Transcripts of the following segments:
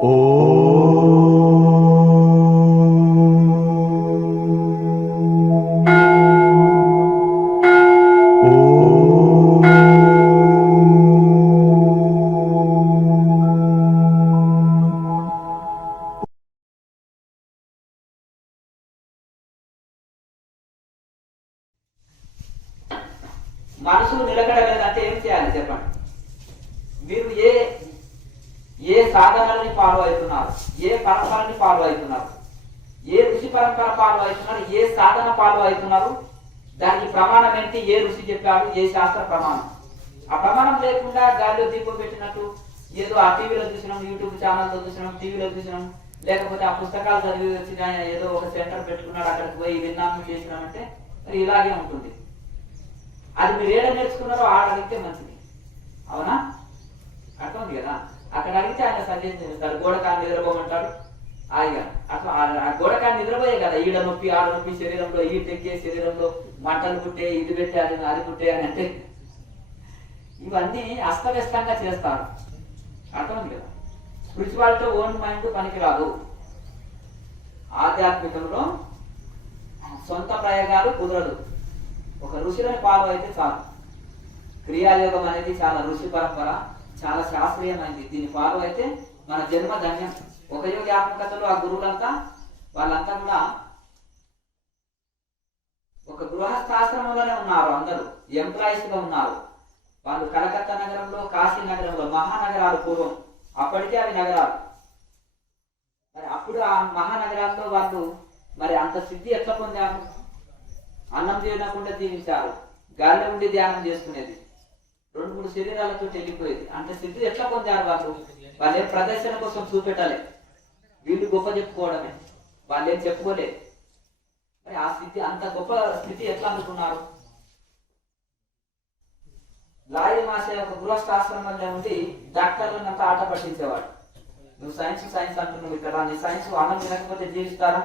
మనసు నిలకడలేదంటే ఏం చేయాలి చెప్పండి. మీరు ఏ ఏ సాధనలని ఫాలో అవుతున్నారు, ఏ పరంపరని ఫాలో అవుతున్నారు, ఏ ఋషి పరంపర ఫాలో అవుతున్నారు, ఏ సాధన ఫాలో అవుతున్నారు, దానికి ప్రమాణం ఏంటి, ఏ ఋషి చెప్పారు, ఏ శాస్త్ర ప్రమాణం. ఆ ప్రమాణం లేకుండా గాలిలో దీపం పెట్టినట్టు ఏదో ఆ టీవీలో చూసినాం, యూట్యూబ్ ఛానల్లో చూసినాం, టీవీలో చూసినాం, లేకపోతే ఆ పుస్తకాలు చదివి వచ్చిన ఏదో ఒక సెంటర్ పెట్టుకున్నాడు అక్కడికి పోయి విన్నాము చేసినామంటే మరి ఇలాగే ఉంటుంది. అది మీరు ఏడ నేర్చుకున్నారో ఆడ అడిగితే మంచిది. అవునా? అర్థం కదా. అక్కడ అడిగితే ఆయన సజెస్ట్ చేస్తాడు, గోడకాన్ని నిద్రపోమంటాడు. హాయిగా అట్లా ఆ గోడకాన్ని నిద్రపోయే కదా ఈడ నొప్పి ఆడ నొప్పి, శరీరంలో ఈ తెక్కే, శరీరంలో మంటలు పుట్టే, ఇది పెట్టే, అది పుట్టే అని అంటే ఇవన్నీ అస్తవ్యస్తంగా చేస్తారు. అర్థం కదా. స్పిరిచువాలిటీ ఓన్ మైండ్ పనికిరాదు. ఆధ్యాత్మికంలో సొంత ప్రయోగాలు కుదరదు. ఒక ఋషులను ఫాలో అయితే చాలు. క్రియాయోగం అనేది చాలా ఋషి పరంపర, చాలా శాస్త్రీయమైంది. దీన్ని ఫాలో అయితే మన జన్మ ధన్యం. ఒక యోగి ఆత్మకథలో ఆ గురువులంతా వాళ్ళంతా కూడా ఒక గృహస్థాశ్రమంలోనే ఉన్నారు. అందరూ ఎంప్లాయీస్ గా ఉన్నారు. వాళ్ళు కలకత్తా నగరంలో, కాశీ నగరంలో, మహానగరాలు పూర్వం, అప్పటికే అవి నగరాలు. మరి అప్పుడు ఆ మహానగరాల్లో వాళ్ళు మరి అంత సిద్ధి ఎట్లా పొందారు? అన్నం తినకుండా జీవించారు, గాలిలో ఉండి ధ్యానం చేసుకునేది, 2-3 శరీరాలతో వెళ్ళిపోయేది. అంటే సిద్ధి ఎట్లా పొందారు వాళ్ళు? వాళ్ళేం ప్రదర్శన కోసం చూపెట్టాలి, వీళ్ళు గొప్ప చెప్పుకోవడమే, వాళ్ళేం చెప్పుకోలే. మరి ఆ స్థితి, అంత గొప్ప స్థితి ఎట్లా అనుకున్నారు? లారీ మాసే ఒక గృహస్థాశ్రమంలో ఉండి డాక్టర్లను అంతా ఆట పట్టించేవాడు. నువ్వు సైన్స్ సైన్స్ అంటున్నావు ఇక్కడ, నీ సైన్స్ అన్నం తినకపోతే జీవిస్తారా?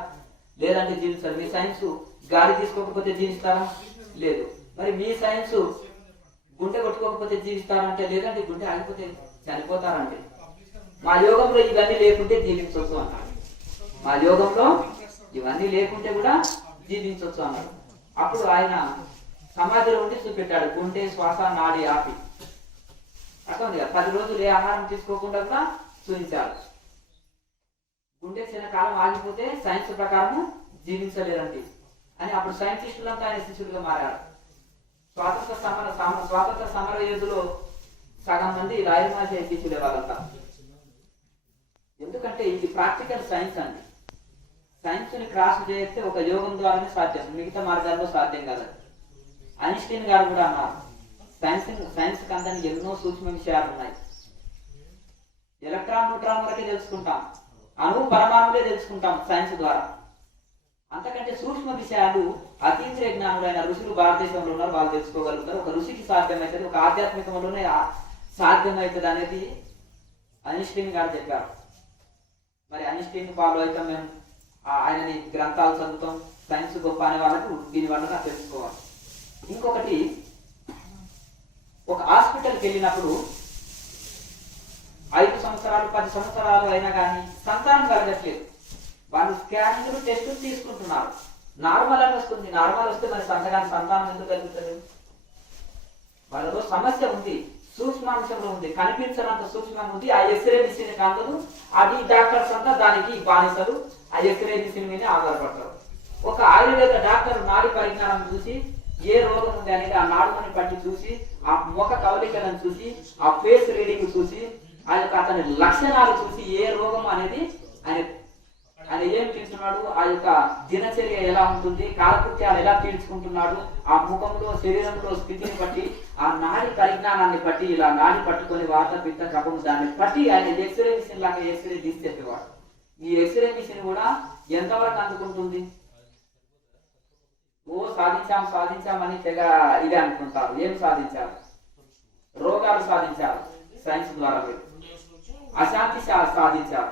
లేదంటే జీవిస్తారు. మీ సైన్స్ గాలి తీసుకోకపోతే జీవిస్తారా? లేదు. మరి మీ సైన్స్ గుండె కొట్టుకోకపోతే జీవిస్తారంటే లేదంటే గుండె ఆగిపోతే చనిపోతారంటే. మా యోగంలో ఇవన్నీ లేకుంటే జీవించవచ్చు అన్నాడు. మా యోగంలో ఇవన్నీ లేకుంటే కూడా జీవించవచ్చు అన్నాడు. అప్పుడు ఆయన సమాధిలో ఉండి చూపెట్టాడు, గుండె శ్వాస నాడి ఆపి. అర్థం కదా. 10 రోజులు ఏ ఆహారం తీసుకోకుండా కూడా చూపించాడు. గుండె చిన్న కాలం ఆగిపోతే సైన్స్ ప్రకారం జీవించలేదండి అని అప్పుడు సైంటిస్టులంతా ఆయన శిష్యులుగా మారారు. స్వాతంత్ర సమర యోధులో సగం మంది రాయలమాసే శిష్యులే వాళ్ళంతా. ఎందుకంటే ఇది ప్రాక్టికల్ సైన్స్ అండి. సైన్స్ ని క్రాస్ చేస్తే ఒక యోగం ద్వారానే సాధ్యం, మిగతా మార్గాల్లో సాధ్యం కాదు. ఐన్స్టీన్ గారు కూడా అన్నారు, సైన్స్ కందని ఎన్నో సూక్ష్మ విషయాలు ఉన్నాయి. ఎలక్ట్రాన్ న్యూట్రాన్ వరకే తెలుసుకుంటాం, అణువు పరమాణువులే తెలుసుకుంటాం సైన్స్ ద్వారా. అంతకంటే సూక్ష్మ విషయాలు అతీంద్రియ జ్ఞానులైన ఋషులు భారతదేశంలో ఉన్నారు, వాళ్ళు తెలుసుకోగలుగుతారు. ఒక ఋషికి సాధ్యమవుతుంది, ఒక ఆధ్యాత్మికంలోనే సాధ్యమవుతుంది అనేది ఐన్స్టీన్ గారు చెప్పారు. మరి ఐన్స్టీన్ ఫాలో అయితే మేము ఆయనని గ్రంథాలు చదువుతాం, సైన్స్ గొప్ప అనే వాళ్ళకు దీని వల్ల తెలుసుకోవాలి. ఇంకొకటి, ఒక హాస్పిటల్కి వెళ్ళినప్పుడు 5 సంవత్సరాలు 10 సంవత్సరాలు అయినా కానీ సంతానం కలగట్లేదు. వాళ్ళు స్కానింగ్లు టెస్టులు తీసుకుంటున్నారు, నార్మల్ అని వస్తుంది. నార్మల్ వస్తే మరి సంతానం ఎందుకు కలుగుతుంది? వాళ్ళలో సమస్య ఉంది, సూక్ష్మాంశంలో ఉంది, కనిపించినంత సూక్ష్మంగా ఉంది. ఆ ఎక్స్రే మిషన్ కాదు, అది డాక్టర్స్ అంతా దానికి బానిసలు, ఆ ఎక్స్రే మిషన్ మీద ఆధారపడతారు. ఒక ఆయుర్వేద డాక్టర్ నాడి పరిజ్ఞానం చూసి ఏ రోగం ఉంది అనేది ఆ నాడుమని పట్టి చూసి, ఆ ముఖ కవలికలను చూసి, ఆ ఫేస్ రీడింగ్ చూసి, ఆ యొక్క అతని లక్షణాలు చూసి ఏ రోగం అనేది ఆయన ఏం తింటున్నాడు, ఆ యొక్క దినచర్య ఎలా ఉంటుంది, కాలకృత్యాలు ఎలా తీర్చుకుంటున్నాడు, ఆ ముఖంలో శరీరంలో స్థితిని బట్టి, ఆ నాడి పరిజ్ఞానాన్ని బట్టి, ఇలా నాడి పట్టుకొని వాత పిత్త కపము దాన్ని బట్టి ఆయన ఎక్స్రే మిషన్ లాగా ఎక్స్రే తీసి చెప్పేవాడు. ఈ ఎక్స్రే మిషన్ కూడా ఎంతవరకు అందుకుంటుంది? సాధించామని తెగ ఇదే అనుకుంటారు. ఏం సాధించారు? రోగాలు సాధించారు సైన్స్ ద్వారా. అశాంతి సాధించారు.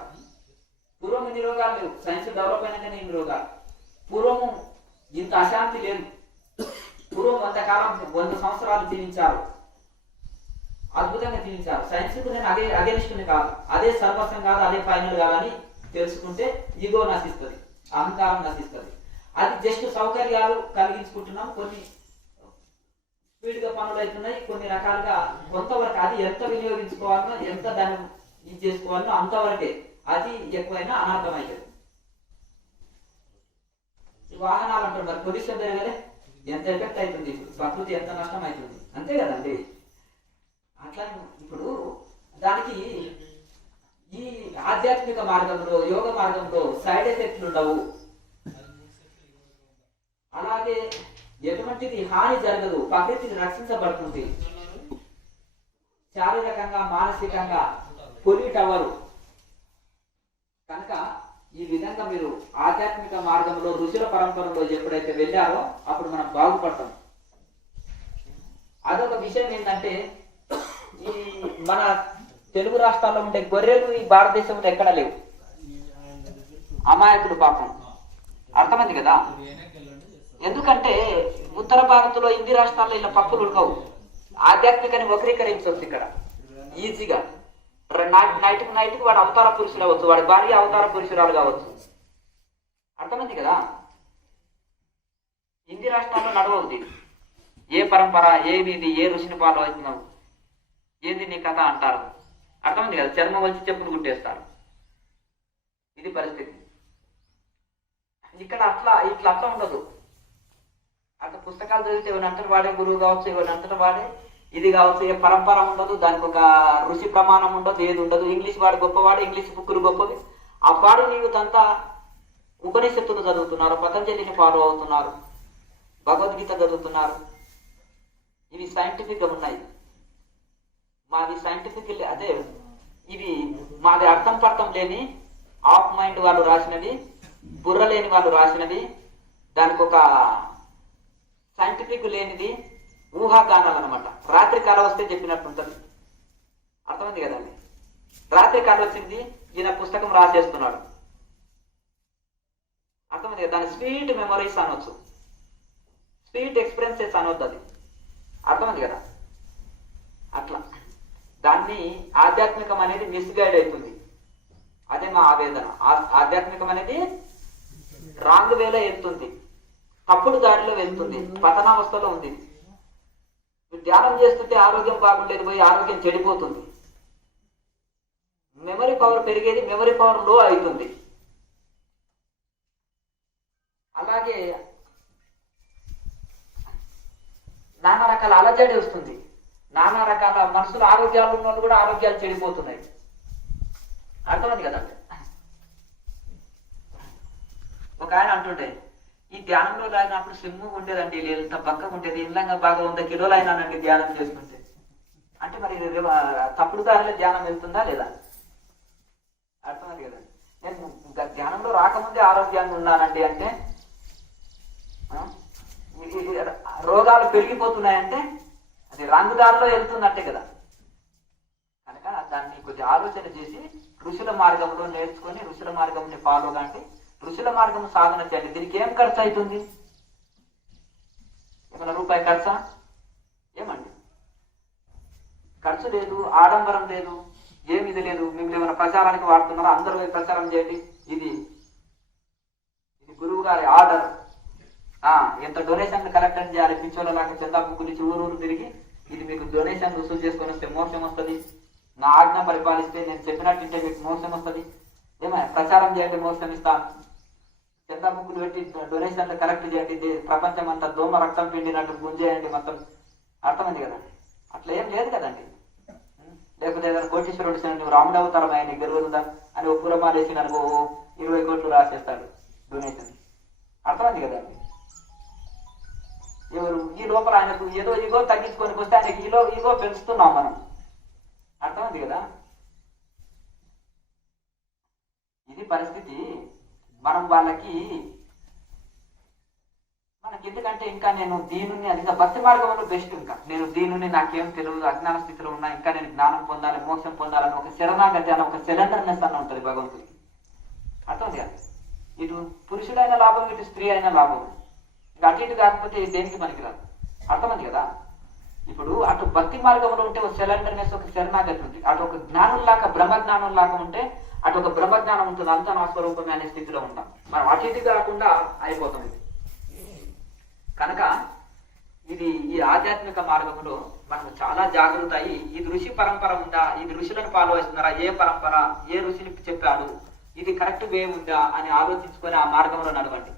పూర్వం ఇన్ని రోగాలు లేవు, సైన్స్ డెవలప్ అయినాకనే ఇన్ని రోగాలు. పూర్వము ఇంత అశాంతి లేదు. పూర్వం 100 సంవత్సరాలు జీవించారు. అద్భుతంగా జీవించారు. సైన్స్ కు నేను అదే అగేనిస్టుని కాదు, అదే సర్వస్వం కాదు, అదే ఫైనల్ కాదని తెలుసుకుంటే ఈగో నశిస్తుంది, అహంకారం నశిస్తుంది. అది జస్ట్ సౌకర్యాలు కలిగించుకుంటున్నాం, కొన్ని స్పీడ్ గా పనులు అవుతున్నాయి, కొన్ని రకాలుగా కొంతవరకు అది ఎంత వినియోగించుకోవాలనో ఎంత దాన్ని ఇది చేసుకోవాలనో అంతవరకే, అది ఎక్కువైనా అనర్థం అవుతుంది. వాహనాలు అంటారు మరి పొల్యూషన్ పెరగలే ఎంత ఎఫెక్ట్ అవుతుంది, ప్రకృతి ఎంత నష్టం అవుతుంది, అంతే కదండి. అట్లా ఇప్పుడు దానికి ఈ ఆధ్యాత్మిక మార్గంలో యోగ మార్గంలో సైడ్ ఎఫెక్ట్లు ఉండవు, అలాగే ఎటువంటిది హాని జరగదు, ప్రకృతిని రక్షించబడుతుంది, శారీరకంగా మానసికంగా పొల్యూట్ అవ్వరు. కనుక ఈ విధంగా మీరు ఆధ్యాత్మిక మార్గంలో ఋషుల పరంపరలో ఎప్పుడైతే వెళ్ళారో అప్పుడు మనం బాగుపడతాం. అదొక విషయం ఏంటంటే ఈ మన తెలుగు రాష్ట్రాల్లో ఉండే గొర్రెలు ఈ భారతదేశంలో ఎక్కడ లేవు, అమాయకుడు పాపం, అర్థమైంది కదా. ఎందుకంటే ఉత్తర భారత్లో హిందీ రాష్ట్రాల్లో ఇలా పప్పులు ఉడకవు, ఆధ్యాత్మికని వక్రీకరించవచ్చు ఇక్కడ ఈజీగా. నైట్కి వాడు అవతార పురుషులు అవ్వచ్చు, వాడి భార్య అవతార పురుషురాలు కావచ్చు, అర్థమైంది కదా. హిందీ రాష్ట్రాల్లో నడవద్ది, ఏ పరంపర ఏది ఏ ఋషిని ఫాలో అవుతున్నావు, ఏంది నీ కథ అంటారు, అర్థమైంది కదా. చర్మం వచ్చి చెప్పులు కుట్టేస్తారు, ఇది పరిస్థితి. ఇక్కడ ఇట్లా ఉండదు. అట్లా పుస్తకాలు చదివితే ఎవరి అంటారు వాడే గురువు కావచ్చు, ఎవరి అంటారు వాడే ఇది కావచ్చు, ఏ పరంపర ఉండదు, దానికి ఒక ఋషి ప్రమాణం ఉండదు, ఏది ఉండదు. ఇంగ్లీష్ వాడు గొప్పవాడు, ఇంగ్లీష్ బుక్కులు గొప్పవి. ఆ వాడు నీవుతంతా ఉపనిషత్తులు చదువుతున్నారు, పతంజలిని ఫాలో అవుతున్నారు, భగవద్గీత చదువుతున్నారు, ఇవి సైంటిఫిక్ గా ఉన్నాయి. మాది సైంటిఫిక్ అదే, ఇవి మాది అర్థం పర్థం లేని ఆఫ్ మైండ్ వాళ్ళు రాసినవి, బుర్ర లేని వాళ్ళు రాసినవి, దానికి ఒక సైంటిఫిక్ లేనిది ఊహాగానాలు అనమాట. రాత్రి కాల వస్తే చెప్పినట్టు ఉంటుంది, అర్థమైంది కదండి. రాత్రి కాల వచ్చింది, ఈయన పుస్తకం రాసేస్తున్నాడు, అర్థమైంది కదా. దాని స్వీట్ మెమరీస్ అనొచ్చు, స్వీట్ ఎక్స్పీరియన్సెస్ అనొద్దు, అది అర్థమైంది కదా. అట్లా దాన్ని ఆధ్యాత్మికం అనేది మిస్గైడ్ అవుతుంది, అదే మా ఆవేదన. ఆధ్యాత్మికం అనేది రాంగ్ వేలో వెళ్తుంది, తప్పుడు దారిలో వెళ్తుంది, పతనావస్థలో ఉంది. ధ్యానం చేస్తుంటే ఆరోగ్యం బాగుండేది పోయి ఆరోగ్యం చెడిపోతుంది, మెమరీ పవర్ పెరిగేది మెమరీ పవర్ లో అవుతుంది. అలాగే నానా రకాల అలజడి వస్తుంది, నానా రకాల మనసులు ఆరోగ్యాలు ఉన్న వాళ్ళు కూడా ఆరోగ్యాలు చెడిపోతున్నాయి, అర్థమైంది కదా. ఒక ఆయన అంటుంటే ఈ ధ్యానంలో లాగినప్పుడు సిమ్ము ఉండేదండి, ఎంత బక్కగా ఉండేది, ఇళ్ళంగా బాగా 100 కిలోలు అయినానండి ధ్యానం చేసుకుంటే. అంటే మరి తప్పుడు దారిలో ధ్యానం వెళ్తుందా లేదా, అర్థమైంది కదండి. నేను ధ్యానంలో రాకముందే ఆరోగ్యంగా ఉన్నానండి అంటే, రోగాలు పెరిగిపోతున్నాయంటే అది రంగుదారిలో వెళ్తున్నట్టే కదా. కనుక దాన్ని కొద్దిగా ఆలోచన చేసి ఋషుల మార్గంలో నేర్చుకొని ఋషుల మార్గంని ఫాలో కాండి, ఋషుల మార్గం సాధన చేయండి. దీనికి ఏం ఖర్చు అవుతుంది, ఏమైనా రూపాయి ఖర్చా, ఏమండి ఖర్చు లేదు, ఆడంబరం లేదు, ఏమిది లేదు. మిమ్మల్ని ఏమైనా ప్రచారానికి వాడుతున్నారా, అందరూ ప్రచారం చేయండి, ఇది గురువు గారి ఆర్డర్, ఎంత డొనేషన్ కలెక్ట్ చేయాలి, పిచ్చోళ్ళ లాగా చందాపు గురించి ఊరు తిరిగి ఇది మీకు డొనేషన్ వసూలు చేసుకొని వస్తే మోక్షం వస్తుంది, నా ఆజ్ఞ పరిపాలిస్తే నేను చెప్పినట్టుంటే మీకు మోక్షం వస్తుంది, ఏమైనా ప్రచారం చేయండి మోక్షం ఇస్తాను, చందా ముగ్గులు పెట్టి డొనేషన్లు కలెక్ట్ చేయండి, ప్రపంచం అంతా దోమ రక్తం పిండినట్టు గుంజేయండి మొత్తం, అర్థమైంది కదండి. అట్లా ఏం లేదు కదండి. లేకపోతే ఏదైనా కోటీశ్వరుడు నువ్వు రాముడు అవతారం ఆయన గెలువరుదా అని ఓ పురమాలు వేసి నన్ను 20 కోట్లు రాసేస్తాడు డొనేషన్, అర్థమైంది కదండి. ఎవరు ఈ లోపల ఆయనకు ఏదో ఈగో తగ్గించుకొని వస్తే ఆయనకి ఈగో పెంచుతున్నాం మనం, అర్థమైంది కదా. ఇది పరిస్థితి. మనం వాళ్ళకి మనకి ఎందుకంటే ఇంకా నేను దీనుని అది భక్తి మార్గంలో బెస్ట్, ఇంకా నేను దీనుని నాకేం తెలియదు అజ్ఞాన స్థితిలో ఉన్నా, ఇంకా నేను జ్ఞానం పొందాలి మోక్షం పొందాలని ఒక శరణాగతి అని ఒక సిలిండర్నెస్ అన్న ఉంటుంది భగవంతుడికి, అర్థమైంది కదా. ఇటు పురుషుడైన లాభం, ఇటు స్త్రీ అయిన లాభం, ఇంకా అటు ఇటు కాకపోతే దేనికి పనికిరాదు, అర్థమైంది కదా. ఇప్పుడు అటు భక్తి మార్గంలో ఉంటే ఒక సెలెండర్నెస్, ఒక శరణాగతి ఉంది. అటు ఒక జ్ఞానుల్లాగా బ్రహ్మజ్ఞానంలాగా ఉంటే అటు ఒక బ్రహ్మజ్ఞానం ఉంటుంది, అంతా నా స్వరూపమే అనే స్థితిలో ఉంటాం. మనం అటు ఇటు కాకుండా అయిపోతాం. ఇది కనుక ఈ ఆధ్యాత్మిక మార్గంలో మనం చాలా జాగ్రత్త అయ్యి, ఇది ఋషి పరంపర ఉందా, ఇది ఋషులను ఫాలో చేస్తున్నారా, ఏ పరంపర ఏ ఋషిని చెప్పాడు, ఇది కరెక్ట్ వే ఉందా అని ఆలోచించుకొని ఆ మార్గంలో నడవండి.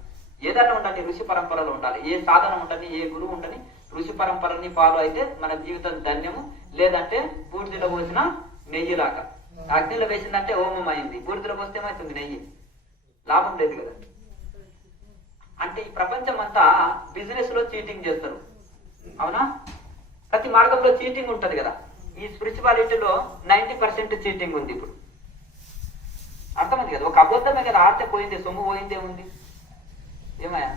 ఏదైనా ఉండండి ఋషి పరంపరలో ఉండాలి. ఏ సాధన ఉండని, ఏ గురువు ఉండని, ఋషి పరంపరని ఫాలో అయితే మన జీవితం ధన్యము. లేదంటే బూడిదలో పోసిన నెయ్యిలాగా. అగ్నిలో వేసిందంటే హోమం అయింది, బూడిదలో పోస్తే ఏమవుతుంది? నెయ్యి. లాభం లేదు కదా. అంటే ఈ ప్రపంచం అంతా బిజినెస్ లో చీటింగ్ చేస్తారు, అవునా? ప్రతి మార్గంలో చీటింగ్ ఉంటది కదా. ఈ స్పిరిచువాలిటీలో 90% చీటింగ్ ఉంది. ఇప్పుడు అర్థమైంది కదా. ఒక అబద్ధమే కదా, ఆడితే పోయింది, సొమ్ము పోయిందే ఉంది. ఏమయ్యా,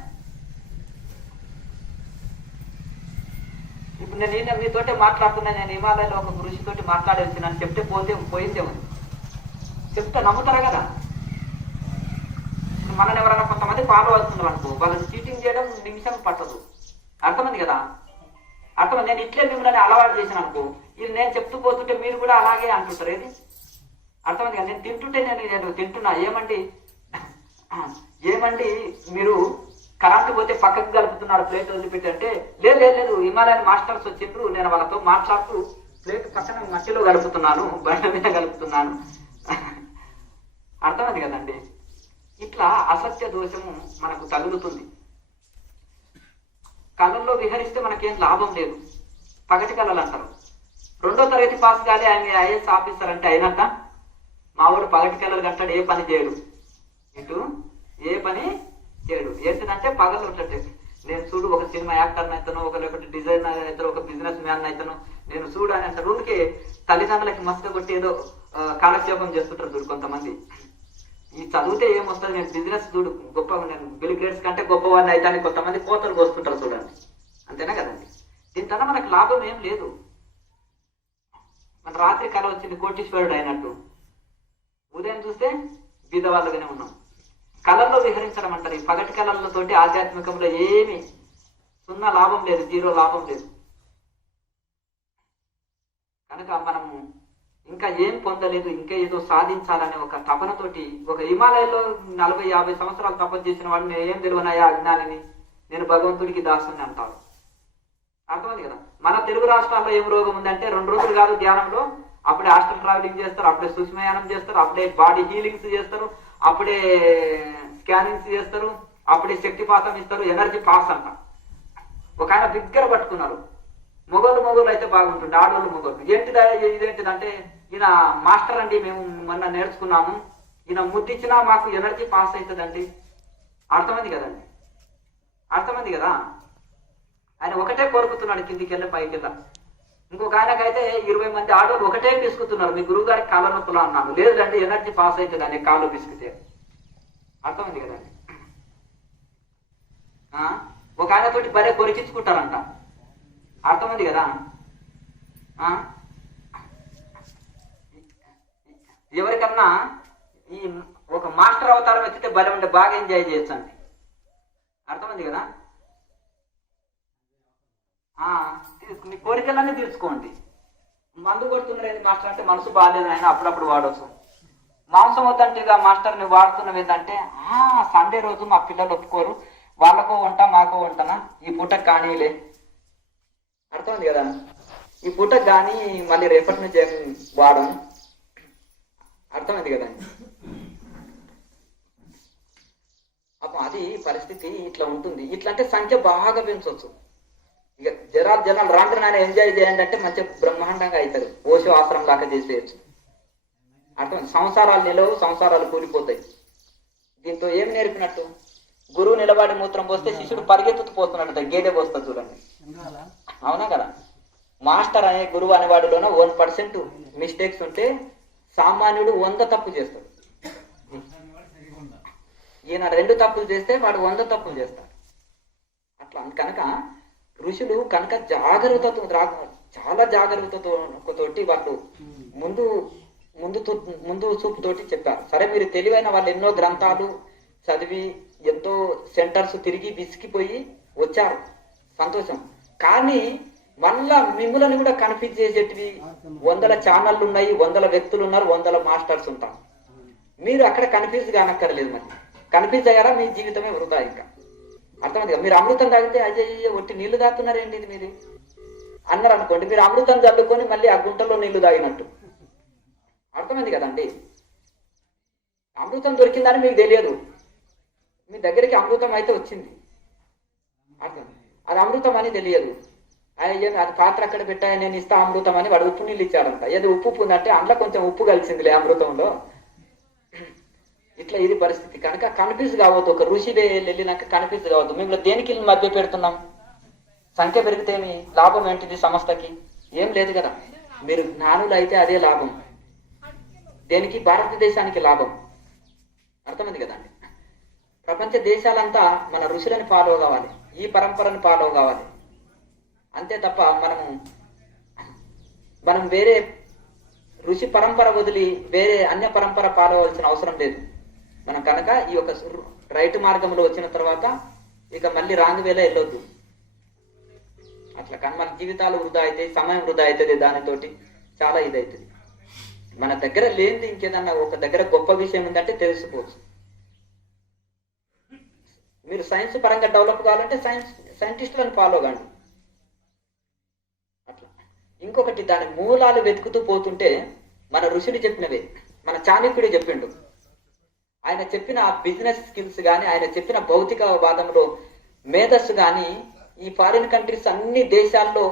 ఇప్పుడు నేను మీతోటే మాట్లాడుతున్నా, నేను హిమాలయంలో ఒక ఋషితోటి మాట్లాడి వచ్చినాను చెప్తే పోయిందే ఉంది. చెప్తే నమ్ముతారా కదా. మనల్ని ఎవరైనా కొంతమంది ఫాలో అవుతున్నారు అనుకో, వాళ్ళని చీటింగ్ చేయడం నిమిషం పట్టదు. అర్థమైంది కదా. అర్థమైంది. నేను ఇట్లే మిమ్మల్ని అలవాటు చేసిన అనుకో, ఇది నేను చెప్తూ పోతుంటే మీరు కూడా అలాగే అంటుంటారు. ఏది అర్థమైంది కదా. నేను తింటుంటే నేను తింటున్నా, ఏమండి మీరు కరెంటు పోతే పక్కకు కలుపుతున్నారు ప్లేట్ వదిలిపెట్టంటే, లేదు హిమాలయన్ మాస్టర్స్ వచ్చిండ్రు, నేను వాళ్ళతో మాట్లాడుతూ ప్లేట్ పక్కన మట్టిలో కలుపుతున్నాను, బండ మీద కలుపుతున్నాను. అర్థమైంది కదండి. ఇట్లా అసత్య దోషము మనకు తగులుతుంది. కళల్లో విహరిస్తే మనకేం లాభం లేదు. పగటి కళలు అంటారు. 2వ తరగతి పాస్ కాలే ఆయన ఐఏఎస్ ఆఫీసర్ అంటే అయినట్ట. మావాడు పగటి కళలు కంటాడు, ఏ పని చేయడు. ఏ పని చేయడు. ఏంటిదంటే పగలు ఉంటే నేను చూడు ఒక సినిమా యాక్టర్ని అవుతాను, ఒకటి డిజైనర్ అవుతాను, ఒక బిజినెస్ మ్యాన్ అవుతాను, నేను చూడు అని అంటారు. ఊరికే తల్లిదండ్రులకి మస్తు కొట్టి ఏదో కాలక్షేపం చేస్తుంటారు చూడు కొంతమంది. ఈ చదివితే ఏమొస్తుంది, నేను బిజినెస్ చూడు గొప్ప, నేను బిల్ గేట్స్ కంటే గొప్పవాడిని అయితే కొంతమంది కోతలు కోస్తుంటారు చూడండి. అంతేనా కదండి. దీంతో మనకు లాభం ఏం లేదు. మన రాత్రి కళ వచ్చింది కోటీశ్వరుడు అయినట్టు, ఉదయం చూస్తే బీదవాళ్ళుగానే ఉన్నాం. కళల్లో విహరించడం అంటారు. ఈ పగటి కళలతోటి ఆధ్యాత్మికంలో ఏమి 0 లాభం లేదు, 0 లాభం లేదు. కనుక మనము ఇంకా ఏం పొందలేదు, ఇంకా ఏదో సాధించాలనే ఒక తపనతోటి, ఒక హిమాలయంలో 40-50 సంవత్సరాలు తపస్సు చేసిన వాడు నేను ఏం తెలియనయా అజ్ఞానిని, నేను భగవంతుడికి దాసుని అంటారు. అర్థమైంది కదా. మన తెలుగు రాష్ట్రాల్లో ఏం రోగం ఉందంటే 2 రోజులు కాదు ధ్యానంలో, అప్పుడే హాస్టల్ ట్రావెలింగ్ చేస్తారు, అప్పుడే సూక్ష్మయానం చేస్తారు, అప్పుడే బాడీ హీలింగ్స్ చేస్తారు, అప్పుడే స్కానింగ్స్ చేస్తారు, అప్పుడే శక్తిపాతం ఇస్తారు, ఎనర్జీ పాస్ అంట. ఒక ఆయన బిగ్గర పట్టుకున్నారు. మొగోళ్ళు అయితే బాగుంటుంది, ఆడవాళ్ళు మొగోళ్ళు. ఇదేంటిదంటే ఈయన మాస్టర్ అండి, మేము మొన్న నేర్చుకున్నాము, ఈయన ముద్దిచ్చినా మాకు ఎనర్జీ పాస్ అవుతుందండి. అర్థమైంది కదండి. అర్థమైంది కదా. ఆయన ఒకటే కోరుకుతున్నాడు, కిందికి వెళ్ళి పైకి వెళ్ళ. ఇంకొక ఆయనకైతే 20 మంది ఆడవాళ్ళు ఒకటే పిసుకుతున్నారు, మీ గురువు గారికి కాళ్ళ నొప్పులు అన్నాను. లేదంటే ఎనర్జీ పాస్ అవుతుంది అని కాళ్ళు పిసికితే. అర్థమైంది కదండి. ఒక ఆయనతోటి భలే కొరికించుకుంటారంట. అర్థమైంది కదా. ఎవరికన్నా ఈ ఒక మాస్టర్ అవతారం ఎత్తితే భలే ఉంటే బాగా ఎంజాయ్ చేయొచ్చు అండి. అర్థమైంది కదా. మీ కోరికలన్నీ తీర్చుకోండి. మందు కొడుతున్నాడు మాస్టర్ అంటే మనసు బాగాలేదు ఆయన, అప్పుడప్పుడు వాడవచ్చు. మాంసం వద్దంటే ఇక మాస్టర్ని వాడుతున్నవి ఏంటంటే, సండే రోజు మా పిల్లలు ఒప్పుకోరు, వాళ్ళకో వంట మాకో వంటనా, ఈ పూట కానీలే. అర్థమైంది కదా. ఈ పూట కానీ మళ్ళీ రేపటి నుంచి ఏం వాడను. అర్థమైంది కదండి. అప్పుడు అది పరిస్థితి ఇట్లా ఉంటుంది. ఇట్లా అంటే సంఖ్య బాగా పెంచవచ్చు. ఇక జనాలు రాండ్రి నాయన ఎంజాయ్ చేయండి అంటే మంచిగా బ్రహ్మాండంగా అవుతారు. ఓషో ఆశ్రమం దాకా చేసేయచ్చు. అర్థం. సంసారాలు నిలవు, సంసారాలు కూలిపోతాయి. దీంతో ఏం నేర్పినట్టు, గురువు నిలబడి మూత్రం పోస్తే శిష్యుడు పరిగెత్తుతూ పోతున్నట్టు గేదె పోస్తుంది చూడండి. అవునా కదా. మాస్టర్ అనే గురువు అనేవాడిలోనే 1% మిస్టేక్స్ ఉంటే సామాన్యుడు 100 తప్పు చేస్తాడు. ఈయన 2 తప్పులు చేస్తే వాడు 100 తప్పులు చేస్తాడు. అట్లా కనుక ఋషులు కనుక జాగ్రత్తతో చాలా జాగ్రత్తతోటి వాళ్ళు ముందు చూపుతోటి చెప్పారు. సరే మీరు తెలివైన వాళ్ళు ఎన్నో గ్రంథాలు చదివి ఎంతో సెంటర్స్ తిరిగి విసిగిపోయి వచ్చారు, సంతోషం. కానీ మళ్ళా మిమ్మల్ని కూడా కన్ఫ్యూజ్ చేసేటివి 100 ఛానళ్ళు ఉన్నాయి, 100 వ్యక్తులు ఉన్నారు, 100 మాస్టర్స్ ఉంటారు. మీరు అక్కడ కన్ఫ్యూజ్ కానక్కర్లేదు. మరి కన్ఫ్యూజ్ అయ్యారా మీ జీవితమే వృధా. ఇంకా అర్థమైంది కదా. మీరు అమృతం తాగితే అయ్యే ఒట్టి నీళ్లు తాగుతున్నారేంటి ఇది మీది అన్నారు అనుకోండి, మీరు అమృతం చల్లుకొని మళ్ళీ ఆ గుంటలో నీళ్లు తాగినట్టు. అర్థమైంది కదండి. అమృతం దొరికిందని మీకు తెలియదు, మీ దగ్గరికి అమృతం అయితే వచ్చింది, అర్థం అది అమృతం అని తెలియదు. అయ్యో అది పాత్ర అక్కడ పెట్టాయి, నేను ఇస్తా అమృతం అని వాడు ఉప్పు నీళ్ళు ఇచ్చాడంట. ఏదో ఉప్పు ఉందంటే అందులో కొంచెం ఉప్పు కలిసిందిలే అమృతంలో. ఇట్లా ఇది పరిస్థితి. కనుక కన్ఫ్యూజ్ కావద్దు. ఒక ఋషి వెళ్ళినాక కన్ఫ్యూజ్ కావద్దు. మిమ్మల్ని దేనికి మధ్య పెడుతున్నాం? సంఖ్య పెరిగితేమి లాభం ఏంటిది సంస్థకి? ఏం లేదు కదా. మీరు జ్ఞానులు అయితే అదే లాభం. దేనికి? భారతదేశానికి లాభం. అర్థమైంది కదండి. ప్రపంచ దేశాలంతా మన ఋషులను ఫాలో కావాలి, ఈ పరంపరను ఫాలో కావాలి. అంతే తప్ప మనం వేరే ఋషి పరంపర వదిలి వేరే అన్య పరంపర ఫాలో అవ్వాల్సిన అవసరం లేదు. మనం కనుక ఈ యొక్క రైట్ మార్గంలో వచ్చిన తర్వాత ఇక మళ్ళీ రాంగ్ వేలో వెళ్ళొద్దు. అట్లా కానీ మన జీవితాలు వృధా అవుతాయి, సమయం వృధా అవుతుంది. దానితోటి చాలా ఇదవుతుంది. మన దగ్గర లేనిది ఇంకేదన్నా ఒక దగ్గర గొప్ప విషయం ఉందంటే తెలుసుకోవచ్చు. మీరు సైన్స్ పరంగా డెవలప్ కావాలంటే సైంటిస్టులను ఫాలో కాండి. అట్లా ఇంకొకటి దాని మూలాలు వెతుకుతూ పోతుంటే మన ఋషులు చెప్పినవే, మన చాణక్యుడు చెప్పిండు. ఆయన చెప్పిన బిజినెస్ స్కిల్స్ కానీ, ఆయన చెప్పిన భౌతిక వాదంలో మేధస్సు కానీ ఈ ఫారిన్ కంట్రీస్ అన్ని దేశాల్లో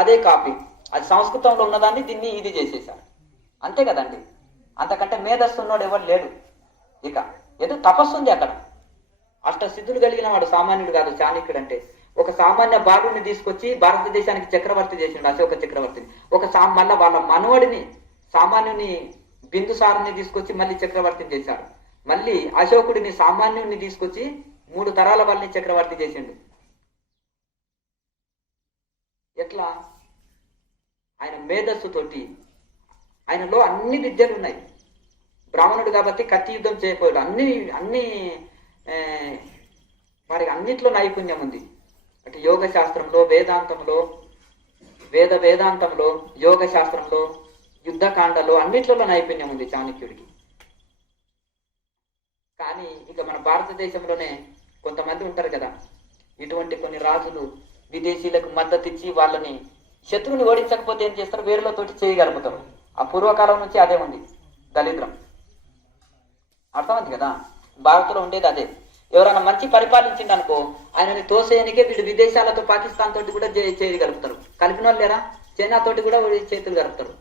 అదే కాపీ. అది సంస్కృతంలో ఉన్నదాన్ని దీన్ని ఇది చేసేసారు. అంతే కదండి. అంతకంటే మేధస్సు ఉన్నోడు ఎవరు లేడు. ఇక ఏదో తపస్సు ఉంది అక్కడ. అష్టసిద్ధులు కలిగిన వాడు సామాన్యుడు కాదు చాణక్యుడు అంటే. ఒక సామాన్య బాలుడిని తీసుకొచ్చి భారతదేశానికి చక్రవర్తి చేసిండు, అశోక చక్రవర్తిని. మళ్ళా వాళ్ళ మనవడిని సామాన్యుని బిందుసారుని తీసుకొచ్చి మళ్ళీ చక్రవర్తిని చేశాడు. మళ్ళీ అశోకుడిని సామాన్యుడిని తీసుకొచ్చి 3 తరాల వాళ్ళని చక్రవర్తి చేసిండు. ఎట్లా? ఆయన మేధస్సుతోటి. ఆయనలో అన్ని విద్యలు ఉన్నాయి. బ్రాహ్మణుడు కాబట్టి కత్తి యుద్ధం చేయకపోయాడు. అన్ని వారికి అన్నిట్లో నైపుణ్యం ఉంది. అంటే యోగ శాస్త్రంలో, వేదాంతంలో, వేదాంతంలో, యోగ శాస్త్రంలో, యుద్ధకాండలో అన్నిట్లలో నైపుణ్యం ఉంది చాణక్యుడికి. కానీ ఇక మన భారతదేశంలోనే కొంతమంది ఉంటారు కదా, ఇటువంటి కొన్ని రాజులు విదేశీలకు మద్దతు ఇచ్చి వాళ్ళని శత్రువుని ఓడించకపోతే ఏం చేస్తారు? వేరులతోటి చేయగలుగుతారు. ఆ పూర్వకాలం నుంచి అదే ఉంది దళిద్రం. అర్థమైంది కదా. భారత్లో ఉండేది అదే. ఎవరైనా మంచి పరిపాలించింది అనుకో, ఆయనని తోసేయనికే వీళ్ళు విదేశాలతో, పాకిస్తాన్ తోటి కూడా చేయగలుగుతారు. కలిపిన వాళ్ళు లేరా? చైనా తోటి కూడా చేతులు కలుపుతారు.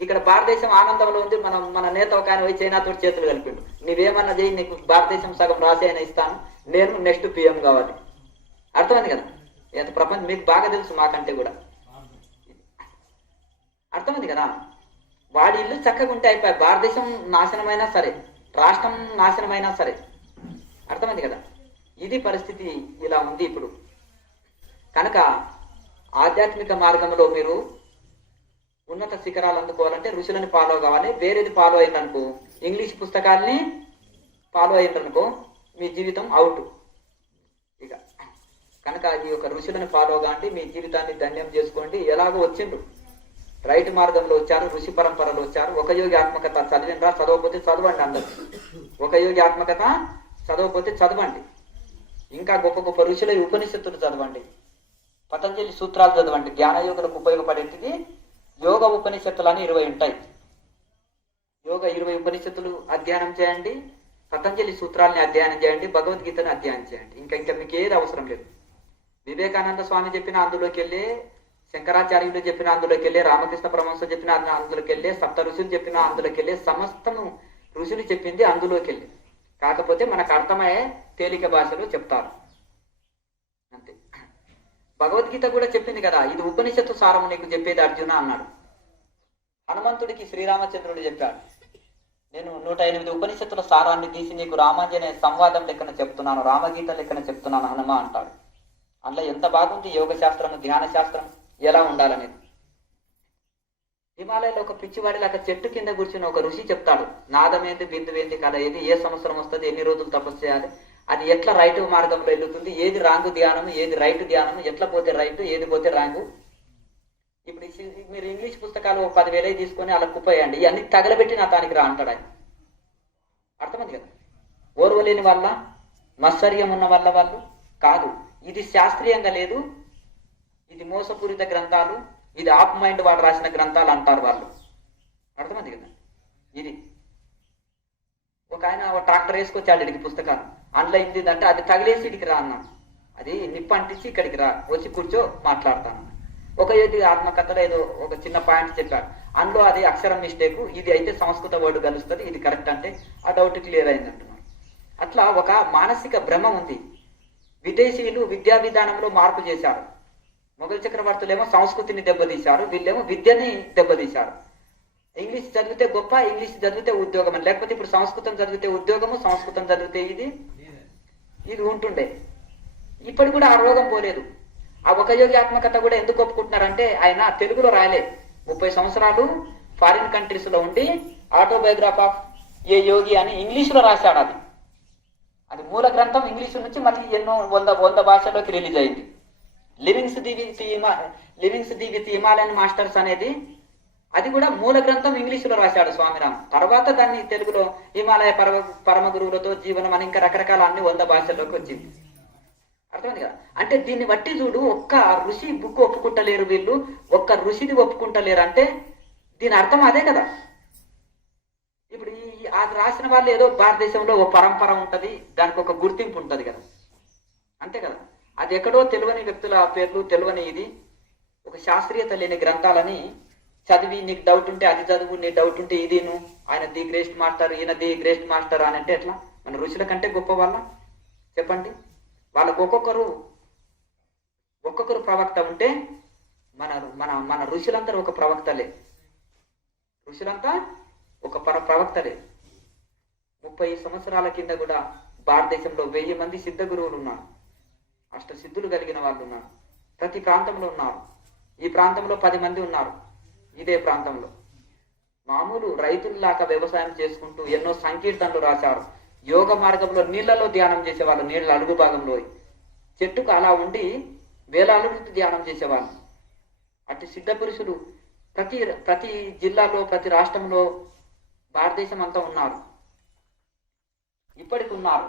ఇక్కడ భారతదేశం ఆనందంలో ఉంది. మన నేత ఒక ఆయన పోయి చైనా తోటి చేతులు కలిపిండు. నీవేమన్నా చేయి, నీకు భారతదేశం సగం రాసి అయినా ఇస్తాను, నేను నెక్స్ట్ పిఎం కావాలి. అర్థమైంది కదా. ఎంత ప్రపంచం మీకు బాగా తెలుసు మాకంటే కూడా. అర్థమైంది కదా. వాడి ఇల్లు చక్కగా ఉంటే అయిపోయి, భారతదేశం నాశనమైనా సరే, రాష్ట్రం నాశనమైనా సరే. అర్థమైంది కదా. ఇది పరిస్థితి ఇలా ఉంది ఇప్పుడు. కనుక ఆధ్యాత్మిక మార్గంలో మీరు ఉన్నత శిఖరాలు అందుకోవాలంటే ఋషులను ఫాలో కావాలి. వేరేది ఫాలో అయిందనుకో, ఇంగ్లీష్ పుస్తకాల్ని ఫాలో అయిందనుకో, మీ జీవితం అవుట్. ఇక కనుక ఈ యొక్క ఋషులను ఫాలో కాండి, మీ జీవితాన్ని ధన్యం చేసుకోండి. ఎలాగో వచ్చిండ్రు, రైట్ మార్గంలో వచ్చారు, ఋషి పరంపరలో వచ్చారు. ఒక యోగి ఆత్మకథ చదివినరా? చదవకపోతే చదవండి. అందరూ ఒక యోగి ఆత్మకథ చదవకపోతే చదవండి. ఇంకా గొప్ప గొప్ప ఋషుల ఉపనిషత్తులు చదవండి, పతంజలి సూత్రాలు చదవండి. జ్ఞానయోగులకు ఉపయోగపడేది యోగ ఉపనిషత్తులు అని 20 ఉంటాయి. యోగ 20 ఉపనిషత్తులు అధ్యయనం చేయండి, పతంజలి సూత్రాలని అధ్యయనం చేయండి, భగవద్గీతను అధ్యయనం చేయండి. ఇంకా మీకు ఏది అవసరం లేదు. వివేకానంద స్వామి చెప్పిన అందులోకి వెళ్ళే, శంకరాచార్యులు చెప్పిన అందులోకి వెళ్ళే, రామకృష్ణ పరమహంస చెప్పిన అందులోకి వెళ్ళే, సప్త ఋషులు చెప్పిన అందులోకి వెళ్ళే, సమస్తము ఋషులు చెప్పింది అందులోకి వెళ్ళి. కాకపోతే మనకు అర్థమయ్యే తేలిక భాషలో చెప్తారు అంతే. భగవద్గీత కూడా చెప్పింది కదా, ఇది ఉపనిషత్తు సారము నీకు చెప్పేది అర్జున అన్నాడు. హనుమంతుడికి శ్రీరామచంద్రుడు చెప్పాడు, నేను 108 ఉపనిషత్తుల సారాన్ని తీసి నీకు రామాంజనేయ సంవాదం లెక్కన చెప్తున్నాను, రామగీత లెక్కన చెప్తున్నాను హనుమ అంటాడు. అందులో ఎంత బాగుంది యోగ శాస్త్రము, ధ్యాన శాస్త్రం ఎలా ఉండాలనేది. హిమాలయాలో ఒక పిచ్చివాడిలాగా చెట్టు కింద కూర్చుని ఒక ఋషి చెప్తాడు, నాదమేంది, బిందువేంది, కథ ఏది, ఏ సంవత్సరం వస్తుంది, ఎన్ని రోజులు తపస్సు చేయాలి, అది ఎట్లా రైట్ మార్గంలో వెళ్తుంది, ఏది రాంగు ధ్యానము, ఏది రైట్ ధ్యానము, ఎట్లా పోతే రైట్, ఏది పోతే రాంగు, ఇప్పుడు మీరు ఇంగ్లీష్ పుస్తకాలు 10,000 తీసుకొని అలా కుప్పేయండి, ఇవన్నీ తగలబెట్టి నా తానికి రా అంటాడు ఆయన. అర్థమైంది కదా? ఓర్వలేని వల్ల, మత్సర్యం ఉన్న వల్ల వాళ్ళు కాదు. ఇది శాస్త్రీయంగా లేదు, ఇది మోసపూరిత గ్రంథాలు, ఇది ఆఫ్ మైండ్ వాడు రాసిన గ్రంథాలు అంటారు వాళ్ళు. అర్థమైంది కదా? ఇది ఒక ఆయన ఒక ట్రాక్టర్ వేసుకొచ్చాడు ఇడికి పుస్తకాలు, అందులో ఏంటిదంటే అది తగిలేసి ఇడికి రా అన్నాను, అది నిప్పు అంటించి ఇక్కడికి రా, వచ్చి కూర్చో మాట్లాడతాను. ఒక ఏది ఆత్మకథలో ఏదో ఒక చిన్న పాయింట్ చెప్పాడు, అందులో అది అక్షరం మిస్టేక్, ఇది అయితే సంస్కృత వర్డ్ కలుస్తుంది, ఇది కరెక్ట్ అంటే ఆ డౌట్ క్లియర్ అయింది అంటున్నాడు. అట్లా ఒక మానసిక భ్రమ ఉంది. విదేశీయులు విద్యా విధానంలో మార్పు చేశారు. మొఘల్ చక్రవర్తులేమో సంస్కృతిని దెబ్బతీశారు, వీళ్ళేమో విద్యని దెబ్బతీశారు. ఇంగ్లీష్ చదివితే గొప్ప, ఇంగ్లీష్ చదివితే ఉద్యోగం అని. లేకపోతే ఇప్పుడు సంస్కృతం చదివితే ఉద్యోగము, సంస్కృతం చదివితే ఇది ఉంటుండే. ఇప్పటి కూడా ఆ రోగం పోలేదు. ఆ ఒక యోగి ఆత్మకథ కూడా ఎందుకు ఒప్పుకుంటున్నారంటే ఆయన తెలుగులో రాయలే, 30 సంవత్సరాలు ఫారిన్ కంట్రీస్ లో ఉండి ఆటోబయోగ్రాఫ్ ఆఫ్ ఏ యోగి అని ఇంగ్లీషులో రాశాడు. అది మూల గ్రంథం ఇంగ్లీషు నుంచి మళ్ళీ ఎన్నో 100 భాషల్లోకి రిలీజ్ అయింది. Livings the with Himalayan masters అనేది అది కూడా మూల గ్రంథం ఇంగ్లీషులో రాశాడు స్వామిరామ్. తర్వాత దాన్ని తెలుగులో హిమాలయ పరమ గురువులతో జీవనం అని ఇంకా రకరకాల అన్ని 100 భాషల్లోకి వచ్చింది. అర్థమైంది కదా? అంటే దీన్ని బట్టి చూడు, ఒక్క ఋషి బుక్ ఒప్పుకుంటలేరు వీళ్ళు, ఒక్క ఋషిది ఒప్పుకుంటలేరు అంటే దీని అర్థం అదే కదా. ఇప్పుడు అది రాసిన వాళ్ళు ఏదో భారతదేశంలో ఓ పరంపర ఉంటది, దానికి ఒక గుర్తింపు ఉంటది కదా, అంతే కదా. అది ఎక్కడో తెలియని వ్యక్తుల పేర్లు, తెలియని ఇది ఒక శాస్త్రీయత లేని గ్రంథాలని చదివి నీకు డౌట్ ఉంటే అది చదువు, నీ డౌట్ ఉంటే ఇది ఆయన ది గ్రేట్ మాస్టర్, ఈయన ది గ్రేట్ మాస్టర్ అని అంటే ఎట్లా? మన ఋషుల కంటే గొప్ప వాళ్ళ చెప్పండి. వాళ్ళకు ఒక్కొక్కరు ప్రవక్త ఉంటే మన మన మన ఋషులందరూ ఒక ప్రవక్తలే. ఋషులంతా ఒక ప్రవక్తలే. 30 సంవత్సరాల కింద కూడా భారతదేశంలో 1000 మంది సిద్ధ గురువులు ఉన్నారు, అష్ట సిద్ధులు కలిగిన వాళ్ళు ఉన్నారు. ప్రతి ప్రాంతంలో ఉన్నారు. ఈ ప్రాంతంలో 10 మంది ఉన్నారు. ఇదే ప్రాంతంలో మామూలు రైతుల్లాగా వ్యవసాయం చేసుకుంటూ ఎన్నో సంకీర్తనలు రాశారు. యోగ మార్గంలో నీళ్లలో ధ్యానం చేసేవాళ్ళు, నీళ్ళ అడుగు భాగంలో చెట్టుకు అలా ఉండి వేలాలు ధ్యానం చేసేవాళ్ళు. అటు సిద్ధ పురుషులు ప్రతి జిల్లాలో, ప్రతి రాష్ట్రంలో, భారతదేశం అంతా ఉన్నారు. ఇప్పటికి ఉన్నారు.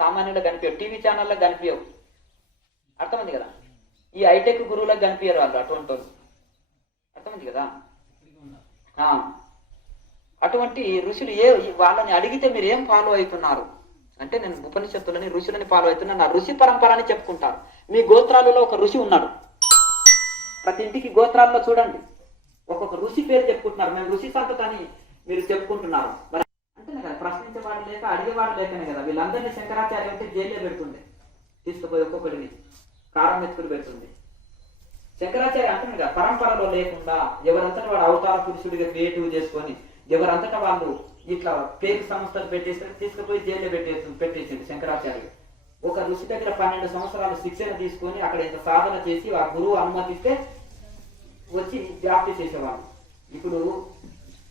సామాన్యులకు కనిపించవు, టీవీ ఛానల్లో కనిపించవు. అర్థమైంది కదా? ఈ హైటెక్ గురువులకు కనిపించారు వాళ్ళు, అటువంటి వాళ్ళు. అర్థమైంది కదా? అటువంటి ఋషులు వాళ్ళని అడిగితే మీరు ఏం ఫాలో అవుతున్నారు అంటే, నేను ఉపనిషత్తులని ఋషులని ఫాలో అవుతున్నాను, నా ఋషి పరంపర అని చెప్పుకుంటారు. మీ గోత్రాలలో ఒక ఋషి ఉన్నాడు. ప్రతి ఇంటికి గోత్రాల్లో చూడండి ఒక్కొక్క ఋషి పేరు చెప్పుకుంటున్నారు. మేము ఋషి సంతతని మీరు చెప్పుకుంటున్నారు. మరి అంటేనే కదా, ప్రశ్నించేవాడు లేక అడిగేవాడు లేకనే కదా వీళ్ళందరినీ శంకరాచార్య ఉంటే జైల్లో పెడుతుండే, తీసుకుపోయి ఒక్కొక్కడిని కారం మెతుకులు పెడుతుంది. శంకరాచార్య అంటుంది కదా, పరంపరలో లేకుండా ఎవరంతటా వాడు అవతార పురుషుడిగా క్రియేటివ్ చేసుకొని ఎవరంతటా వాళ్ళు ఇట్లా పేరు సంస్థలు పెట్టేసి తీసుకుపోయి జైల్లో పెట్టేసింది శంకరాచార్య. ఒక ఋషి దగ్గర 12 సంవత్సరాలు శిక్షణ తీసుకొని అక్కడ ఇంత సాధన చేసి ఆ గురువు అనుమతిస్తే వచ్చి వ్యాప్తి చేసేవాళ్ళు. ఇప్పుడు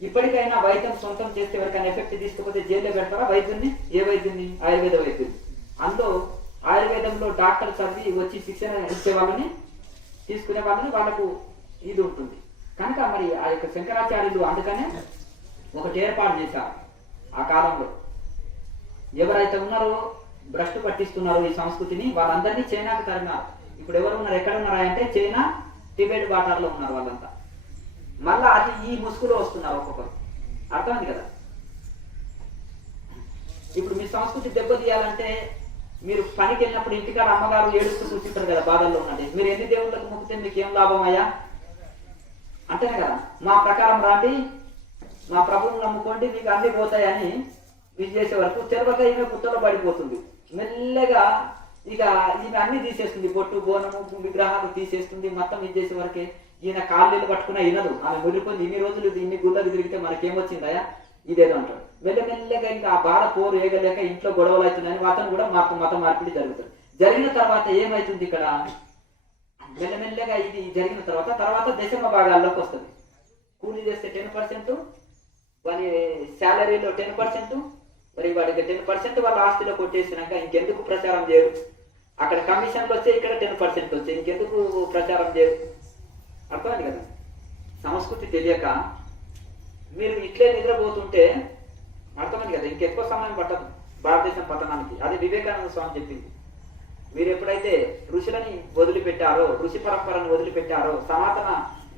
ఇప్పటికైనా వైద్యం సొంతం చేస్తే ఎవరికైనా ఎఫెక్ట్ తీసుకుపోతే జైల్లో పెడతారా వైద్యుని? ఏ వైద్యుని? ఆయుర్వేద వైద్యుని. అందులో ఆయుర్వేదంలో డాక్టర్ చదివి వచ్చి శిక్షణ ఇచ్చే వాళ్ళని, తీసుకునే వాళ్ళని, వాళ్ళకు ఇది ఉంటుంది కనుక మరి ఆ యొక్క శంకరాచార్యులు అందుకనే ఒకటి ఏర్పాటు చేశారు. ఆ కాలంలో ఎవరైతే ఉన్నారో భ్రష్టు పట్టిస్తున్నారో ఈ సంస్కృతిని, వాళ్ళందరినీ చైనాకు తరిమారు. ఇప్పుడు ఎవరు ఉన్నారు, ఎక్కడ ఉన్నారా అంటే చైనా, టిబెట్ బార్డర్లో ఉన్నారు వాళ్ళంతా. మళ్ళా అది ఈ ముసుగులో వస్తున్నారు ఒక్కొక్కరు. అర్థమైంది కదా? ఇప్పుడు మీ సంస్కృతి దెబ్బతీయాలంటే మీరు పనికి వెళ్ళినప్పుడు ఇంటికాడ అమ్మగారు ఏడుస్తూ కూర్చుంటారు కదా, బాధల్లో ఉన్నది. మీరు ఎన్ని దేవుళ్ళకు మొక్కితే మీకు ఏం లాభం అయ్యా అంటేనే కదా, మా ప్రకారం రాండి, మా ప్రభువుని నమ్ముకోండి, మీకు అన్ని పోతాయని ఇది చేసే వరకు తెలవక ఈమె పుట్టలో పడిపోతుంది. మెల్లగా ఇక ఈమె అన్ని తీసేస్తుంది, బొట్టు బోనము విగ్రహాలు తీసేస్తుంది. మొత్తం ఇది చేసే వరకే ఈయన కాళ్ళు పట్టుకున్నా వినదు. ఆమె మురిపోయింది, ఇన్ని రోజులు ఇన్ని గుళ్ళకి తిరిగితే మనకేమొచ్చిందయా ఇదేదో అంటాడు. మెల్లమెల్లగా ఇంకా ఆ బాధ పోరు ఏగలేక ఇంట్లో గొడవలు అవుతున్నాయని అతను కూడా మత మార్పిడి జరుగుతుంది. జరిగిన తర్వాత ఏమైతుంది ఇక్కడ, మెల్లమెల్లగా ఇది జరిగిన తర్వాత దశమ భాగాల్లోకి వస్తుంది. కూలీ చేస్తే 10%, వారి శాలరీలో 10%, మరి వాడికి 10% వాళ్ళ ఆస్తిలో కొట్టేసినాక ఇంకెందుకు ప్రచారం చేయరు? అక్కడ కమిషన్లు వచ్చే, ఇక్కడ 10% వచ్చాయి, ఇంకెందుకు ప్రచారం చేయరు? అర్థమైంది కదా. సంస్కృతి తెలియక మీరు ఇట్లే నిద్రపోతుంటే అర్థమైంది కదా, ఇంకెక్కువ సమయం పట్టదు భారతదేశం పతనానికి. అది వివేకానంద స్వామి చెప్పింది. మీరు ఎప్పుడైతే ఋషులని వదిలిపెట్టారో, ఋషి పరంపరను వదిలిపెట్టారో, సనాతన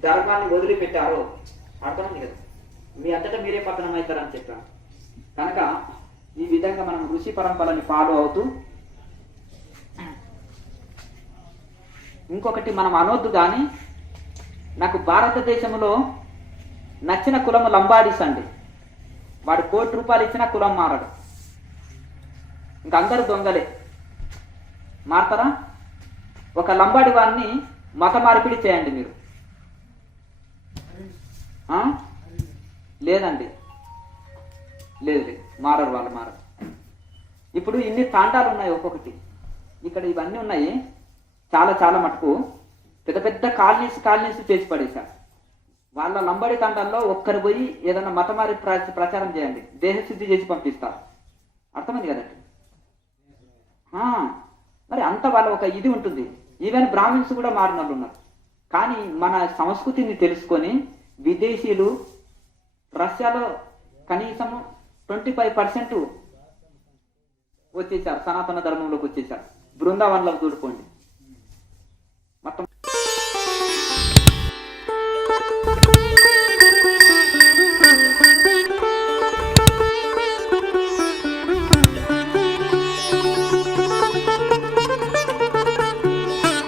ధర్మాన్ని వదిలిపెట్టారో అర్థమైంది కదా, మీ అంతటా మీరే పతనం అవుతారని చెప్పాను. కనుక ఈ విధంగా మనం ఋషి పరంపరని ఫాలో అవుతూ, ఇంకొకటి మనం అనొద్దు కానీ, నాకు భారతదేశంలో నచ్చిన కులం లంబాడీస్ అండి. వాడు ₹1,00,00,000 ఇచ్చినా కులం మారడు. ఇంక అందరు దొంగలే. మారతారా? ఒక లంబాడి వాడిని మత మార్పిడి చేయండి మీరు. లేదండి, లేదు, మారరు, వాళ్ళు మారరు. ఇప్పుడు ఇన్ని తాండాలు ఉన్నాయి ఒక్కొక్కటి. ఇక్కడ ఇవన్నీ ఉన్నాయి, చాలా చాలా మటుకు పెద్ద పెద్ద కాలనీస్ చేసి పడేశారు. వాళ్ళ లంబడి తండాల్లో ఒక్కరు పోయి ఏదైనా మతమారి ప్రచారం చేయండి, దేహశుద్ధి చేసి పంపిస్తారు. అర్థమైంది కదండి. మరి అంత వాళ్ళ ఒక ఇది ఉంటుంది. ఈవెన్ బ్రాహ్మిన్స్ కూడా మారిన వాళ్ళు ఉన్నారు. కానీ మన సంస్కృతిని తెలుసుకొని విదేశీయులు రష్యాలో కనీసము 25% వచ్చేసారు, సనాతన ధర్మంలోకి వచ్చేసారు. బృందావనంలో చూడుకోండి మొత్తం.